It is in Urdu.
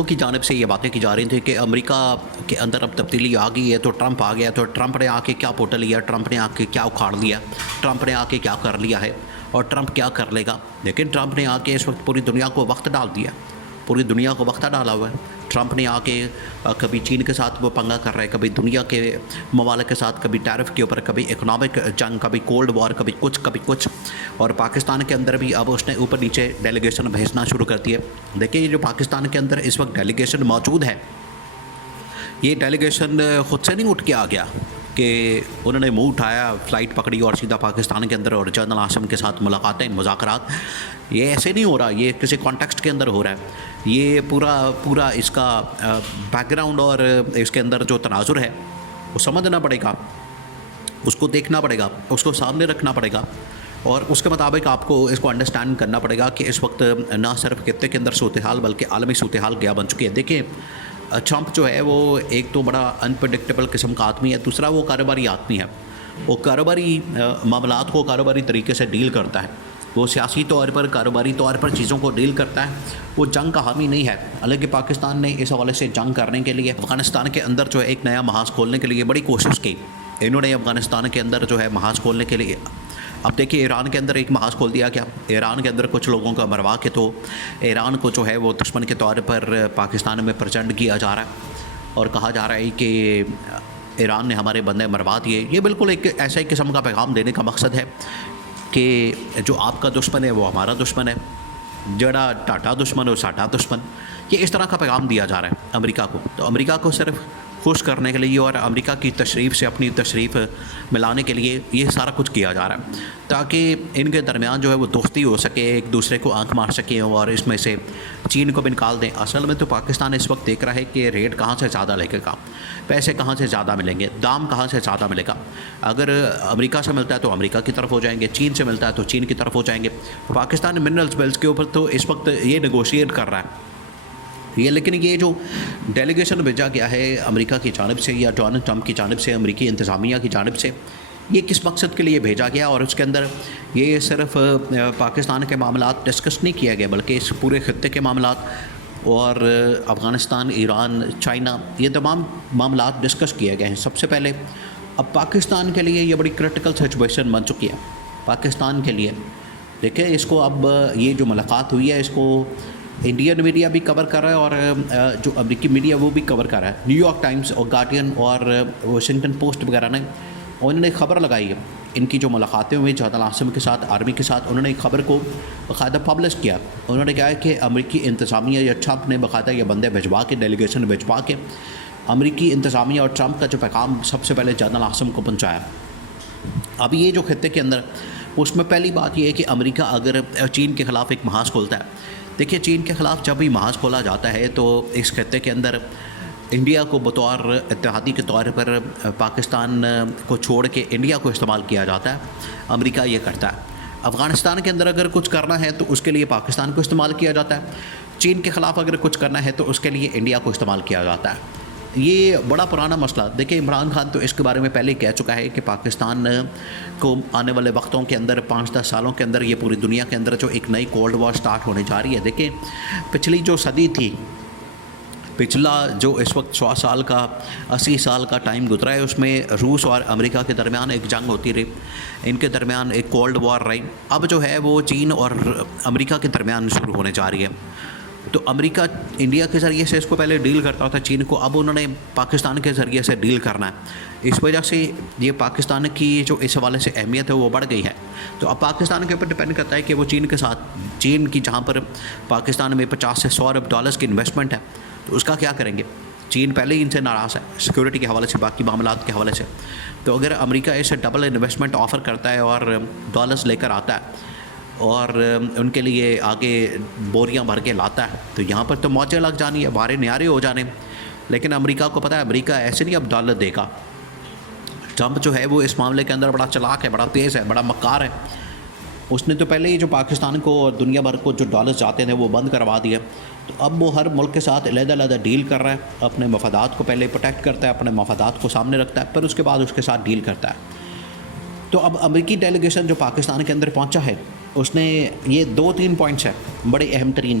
لوگوں کی جانب سے یہ باتیں کی جا رہی تھیں کہ امریکہ کے اندر اب تبدیلی آ گئی ہے، تو ٹرمپ آ گیا، تو ٹرمپ نے آ کے کیا پوٹا لیا، ٹرمپ نے آ کے کیا اکھاڑ لیا، ٹرمپ نے آ کے کیا کر لیا ہے اور ٹرمپ کیا کر لے گا۔ لیکن ٹرمپ نے آ کے اس وقت پوری دنیا کو وقت ڈال دیا، پوری دنیا کو وقت ڈالا ہوا ہے۔ ٹرمپ نے آ کے کبھی چین کے ساتھ وہ پنگا کر رہا ہے، کبھی دنیا کے ممالک کے ساتھ، کبھی ٹیرف کے اوپر، کبھی اکنامک جنگ، کبھی کولڈ وار، کبھی کچھ۔ اور پاکستان کے اندر بھی اب اس نے اوپر نیچے ڈیلیگیشن بھیجنا شروع کر دی ہے۔ دیکھیں، یہ جو پاکستان کے اندر اس وقت ڈیلیگیشن موجود ہے، یہ ڈیلیگیشن خود سے نہیں اٹھ کے آ گیا کہ انہوں نے منہ اٹھایا، فلائٹ پکڑی اور سیدھا پاکستان کے اندر اور جنرل عاصم کے ساتھ ملاقاتیں، مذاکرات۔ یہ ایسے نہیں ہو رہا، یہ کسی کانٹیکسٹ کے اندر ہو رہا ہے۔ یہ پورا اس کا بیک گراؤنڈ اور اس کے اندر جو تناظر ہے وہ سمجھنا پڑے گا، اس کو دیکھنا پڑے گا، اس کو سامنے رکھنا پڑے گا، اور اس کے مطابق آپ کو اس کو انڈرسٹینڈ کرنا پڑے گا کہ اس وقت نہ صرف خطے کے اندر صورتحال بلکہ عالمی صورتحال کیا بن چکی ہے۔ دیکھیں، ٹرمپ جو ہے وہ ایک تو بڑا انپریڈکٹیبل قسم کا آدمی ہے، دوسرا وہ کاروباری آدمی ہے، وہ کاروباری معاملات کو کاروباری طریقے سے ڈیل کرتا ہے، وہ سیاسی طور پر، کاروباری طور پر چیزوں کو ڈیل کرتا ہے، وہ جنگ کا حامی نہیں ہے۔ حالانکہ پاکستان نے اس حوالے سے جنگ کرنے کے لیے افغانستان کے اندر جو ہے ایک نیا محاذ کھولنے کے لیے بڑی کوشش کی، انہوں نے افغانستان کے اندر جو ہے محاذ کھولنے کے لیے، اب دیکھیے ایران کے اندر ایک محاذ کھول دیا گیا، ایران کے اندر کچھ لوگوں کا مروا کے تو ایران کو جو ہے وہ دشمن کے طور پر پاکستان میں پرچنڈ کیا جا رہا ہے اور کہا جا رہا ہے کہ ایران نے ہمارے بندے مروا دیے۔ یہ بالکل ایک ایسا ہی قسم کا پیغام دینے کا مقصد ہے کہ جو آپ کا دشمن ہے وہ ہمارا دشمن ہے، جڑا ٹاٹا دشمن ہو ساٹا دشمن، یہ اس طرح کا پیغام دیا جا رہا ہے امریکہ کو۔ تو امریکہ کو صرف خوش کرنے کے لیے اور امریکہ کی تشریف سے اپنی تشریف ملانے کے لیے یہ سارا کچھ کیا جا رہا ہے، تاکہ ان کے درمیان جو ہے وہ دوستی ہو سکے، ایک دوسرے کو آنکھ مار سکیں اور اس میں سے چین کو بھی نکال دیں۔ اصل میں تو پاکستان اس وقت دیکھ رہا ہے کہ ریٹ کہاں سے زیادہ لگے گا، پیسے کہاں سے زیادہ ملیں گے، دام کہاں سے زیادہ ملے گا۔ اگر امریکہ سے ملتا ہے تو امریکہ کی طرف ہو جائیں گے، چین سے ملتا ہے تو چین کی طرف ہو جائیں گے۔ پاکستان منرلز بیلز کے اوپر تو اس وقت یہ نیگوشیٹ کر رہا ہے یہ، لیکن یہ جو ڈیلیگیشن بھیجا گیا ہے امریکہ کی جانب سے یا ڈونلڈ ٹرمپ کی جانب سے، امریکی انتظامیہ کی جانب سے، یہ کس مقصد کے لیے بھیجا گیا، اور اس کے اندر یہ صرف پاکستان کے معاملات ڈسکس نہیں کیا گیا بلکہ اس پورے خطے کے معاملات اور افغانستان، ایران، چائنا، یہ تمام معاملات ڈسکس کیے گئے ہیں۔ سب سے پہلے اب پاکستان کے لیے یہ بڑی کرٹیکل سچویشن بن چکی ہے پاکستان کے لیے۔ دیکھیں، اس کو اب یہ جو ملاقات ہوئی ہے اس کو انڈین میڈیا بھی کور کر رہا ہے اور جو امریکی میڈیا وہ بھی کور کر رہا ہے۔ نیو یارک ٹائمز اور گارڈین اور واشنگٹن پوسٹ وغیرہ نے انہوں نے خبر لگائی ہے ان کی جو ملاقاتیں ہوئی جنرل عاصم کے ساتھ، آرمی کے ساتھ، انہوں نے ایک خبر کو باقاعدہ پبلش کیا۔ انہوں نے کہا ہے کہ امریکی انتظامیہ یا ٹرمپ نے باقاعدہ یہ بندے بھجوا کے، ڈیلیگیشن بھجوا کے امریکی انتظامیہ اور ٹرمپ کا جو پیغام سب سے پہلے جنرل عاصم کو پہنچایا۔ اب یہ جو خطے کے اندر، اس میں پہلی بات یہ ہے کہ امریکہ اگر چین کے خلاف ایک محاذ کھولتا ہے، دیکھیے چین کے خلاف جب بھی محاذ کھولا جاتا ہے تو اس خطے کے اندر انڈیا کو بطور اتحادی کے طور پر پاکستان کو چھوڑ کے انڈیا کو استعمال کیا جاتا ہے، امریکہ یہ کرتا ہے۔ افغانستان کے اندر اگر کچھ کرنا ہے تو اس کے لیے پاکستان کو استعمال کیا جاتا ہے، چین کے خلاف اگر کچھ کرنا ہے تو اس کے لیے انڈیا کو استعمال کیا جاتا ہے۔ یہ بڑا پرانا مسئلہ، دیکھیں عمران خان تو اس کے بارے میں پہلے ہی کہہ چکا ہے کہ پاکستان کو آنے والے وقتوں کے اندر 5-10 سالوں کے اندر یہ پوری دنیا کے اندر جو ایک نئی کولڈ وار سٹارٹ ہونے جا رہی ہے۔ دیکھیں، پچھلی جو صدی تھی، پچھلا جو اس وقت 100 سال کا 80 سال کا ٹائم گزرا ہے، اس میں روس اور امریکہ کے درمیان ایک جنگ ہوتی رہی، ان کے درمیان ایک کولڈ وار رہی۔ اب جو ہے وہ چین اور امریکہ کے درمیان شروع ہونے جا رہی ہے۔ تو امریکہ انڈیا کے ذریعے سے اس کو پہلے ڈیل کرتا تھا چین کو، اب انہوں نے پاکستان کے ذریعے سے ڈیل کرنا ہے۔ اس وجہ سے یہ پاکستان کی جو اس حوالے سے اہمیت ہے وہ بڑھ گئی ہے۔ تو اب پاکستان کے اوپر ڈپینڈ کرتا ہے کہ وہ چین کے ساتھ، چین کی جہاں پر پاکستان میں 50 سے 100 ارب ڈالرز کی انویسٹمنٹ ہے، تو اس کا کیا کریں گے۔ چین پہلے ہی ان سے ناراض ہے سیکورٹی کے حوالے سے، باقی معاملات کے حوالے سے۔ تو اگر امریکہ اسے ڈبل انویسٹمنٹ آفر کرتا ہے اور ڈالرز لے کر آتا ہے اور ان کے لیے آگے بوریاں بھر کے لاتا ہے، تو یہاں پر تو موجیں لگ جانی ہے، بارے نیارے ہو جانے۔ لیکن امریکہ کو پتہ ہے امریکہ ایسے نہیں اب ڈالر دے گا۔ ٹرمپ جو ہے وہ اس معاملے کے اندر بڑا چلاک ہے، بڑا تیز ہے، بڑا مکار ہے۔ اس نے تو پہلے ہی جو پاکستان کو اور دنیا بھر کو جو ڈالرز جاتے تھے وہ بند کروا دیا، تو اب وہ ہر ملک کے ساتھ علیحدہ ڈیل کر رہا ہے، اپنے مفادات کو پہلے پروٹیکٹ کرتا ہے، اپنے مفادات کو سامنے رکھتا ہے، پھر اس کے بعد اس کے ساتھ ڈیل کرتا ہے۔ تو اب امریکی ڈیلیگیشن جو پاکستان کے اندر پہنچا ہے، اس نے یہ 2-3 پوائنٹس ہیں بڑے اہم ترین